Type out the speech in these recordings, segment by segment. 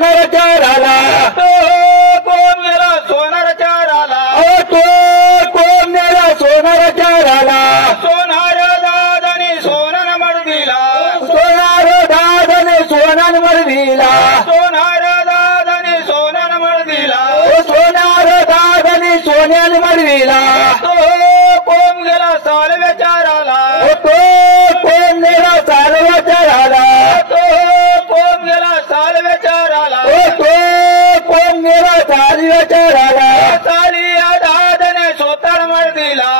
सोनार चाराला कोण गेला सोनार चाराला तो कोण नेला सोनार चाराला सोनार दादाने सोनार मडवीला सोनार दादाने सोनार मडवीला सोनार दादाने सोनार मडवीला सोनार दादाने सोन्याने मडवीला कोण गेला सालव्या चाराला तो कोण नेला सालव्या चाराला कोण गेला सालव्या चाराला तो कोण नेला सालव्या चाराला सालिया दादाने सोतार मडवीला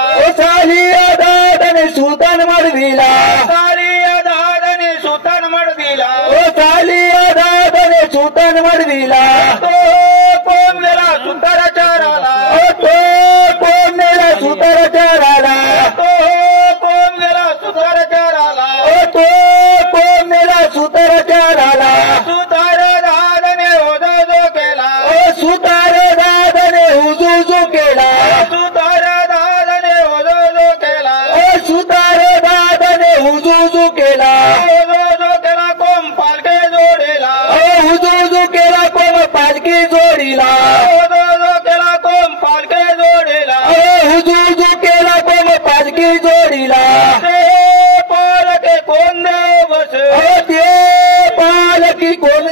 सालिया दादाने सुतान मडवीला सालिया दादाने सोतार मडवीला सालिया दादाने सुतान मडवीला कोण गेला सुतारा चाराला तो कोण नेला सुतार चाराला कोण गेला सुतारा चाराला तो कोण नेला सुतार चाराला सुतार दादाने ओझो केला सुतार दादाने हुजूजू केला सुतार दादाने ओझो केला सुतार दादाने हुजूजू केला ओझो केला कोण पालखे जोडेला हुजूजू केला कोण पालखी जोडीला ओझो केला कोण पालखे जोडेला हुजूजू केला कोण पालखी जोडीला पालखे कोण देव बस ते पालखी कोण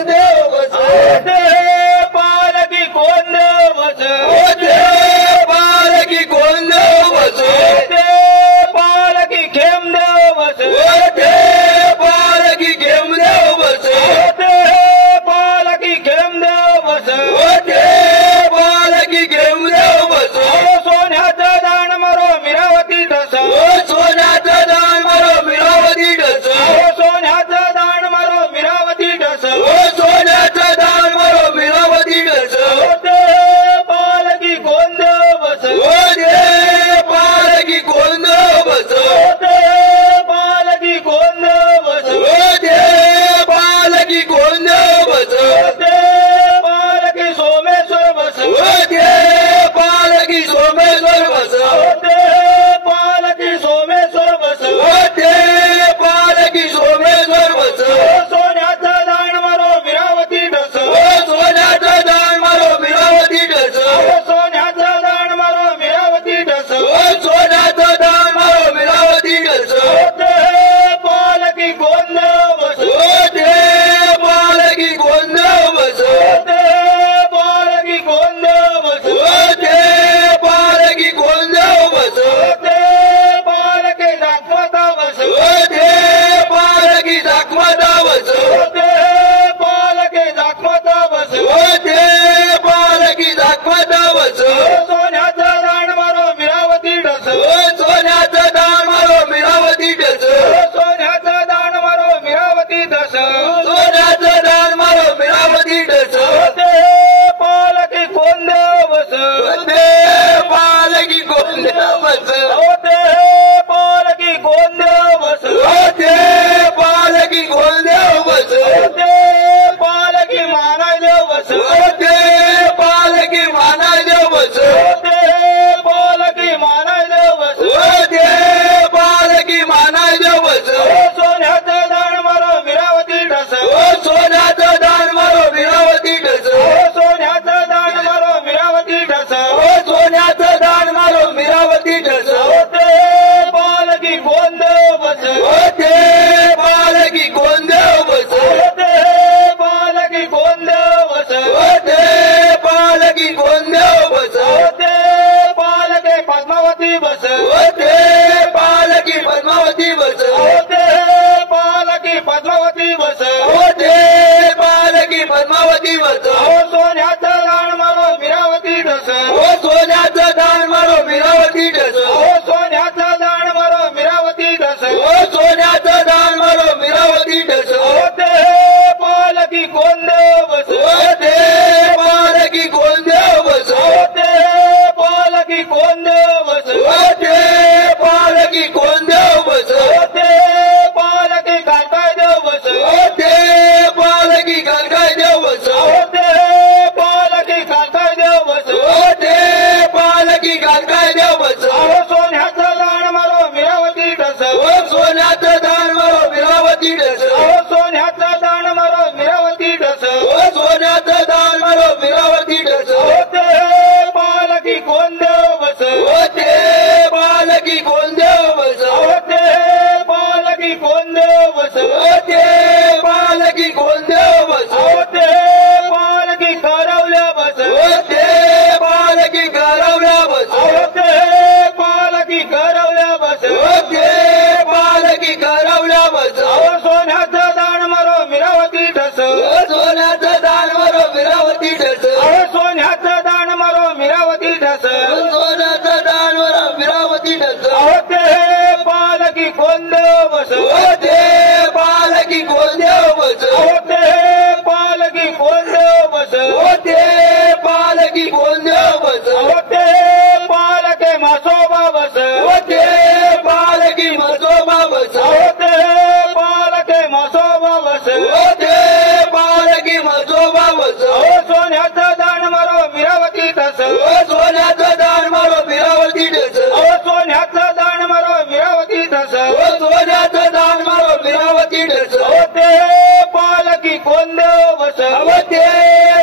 बस अहो ते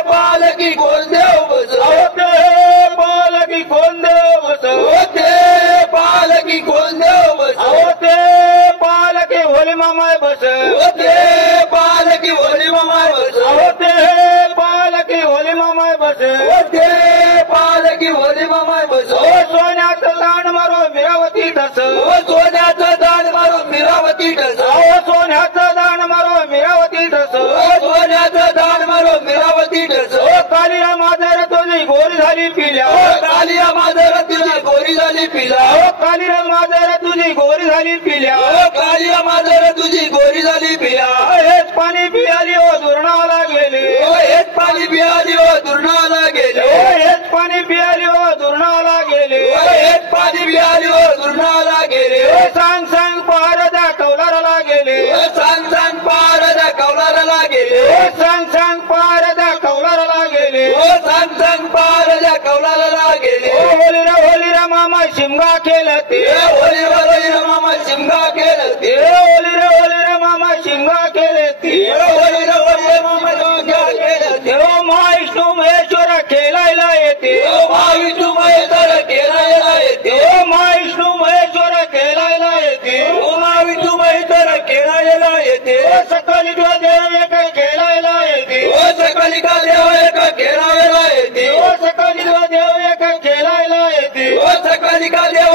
पालकी कोण देव बस अहो ते पालकी कोण देव बस अहो ते पालकी कोण देव बस अहो ते पालकी होली मामाय बस अहो ते पालकी होली मामाय बस अहो ते पालकी होली मामाय बस अहो ते पालकी होली मामाय बस ओ सोन्याचं दाण मारो मिरावती तस अहो सोन्याचं दान मारून मिरावती ठस अहो सोन्याचं दाण मारो मिरावती तस अहो सोन्याचं दान मारून मिरावती ठस ओ कालिया माझर तुझी गोरी झाली पिल्या अहो कालिया माझर तुझी गोरी झाली पिला अहो कालिया माझर तुझी गोरी झाली पिल्या अहो कालिया माझर तुझी गोरी झाली पिला हेच पाणी पियाली ओ दुर्णाला गेली अहो हेच पाणी पियाली हो दुर्नाला गेले हेच पाणी पियाली ओ दुर्णाला गेली अहो हेच पाणी पियाली हो दुर्नाला गेले सांग सांग पारदा कौलाराला गेले सांग सांग पारदा कौलाराला गेले सांग सांग पारदा कौलाराला गेले सांग सांग पारदा कौलाराला गेले होलीरा मामा शिमगा केलं ते होली मामा शिमगा केलं ते होलीरा मामा शिमगा केले ते होली मामा शिमगा केलं ते महाविष्णू महेश्वर खेळायला येते महाविष्णू महेश्वर केलायला येते महाविष्णू महेश्वर खेळायला येते महाविष्णू महेश्वर केलायला येते सकली देव एक खेळायला येते सकलिका देव एक केलायला येते सकली देव एक खेळायला येते सकलिका देव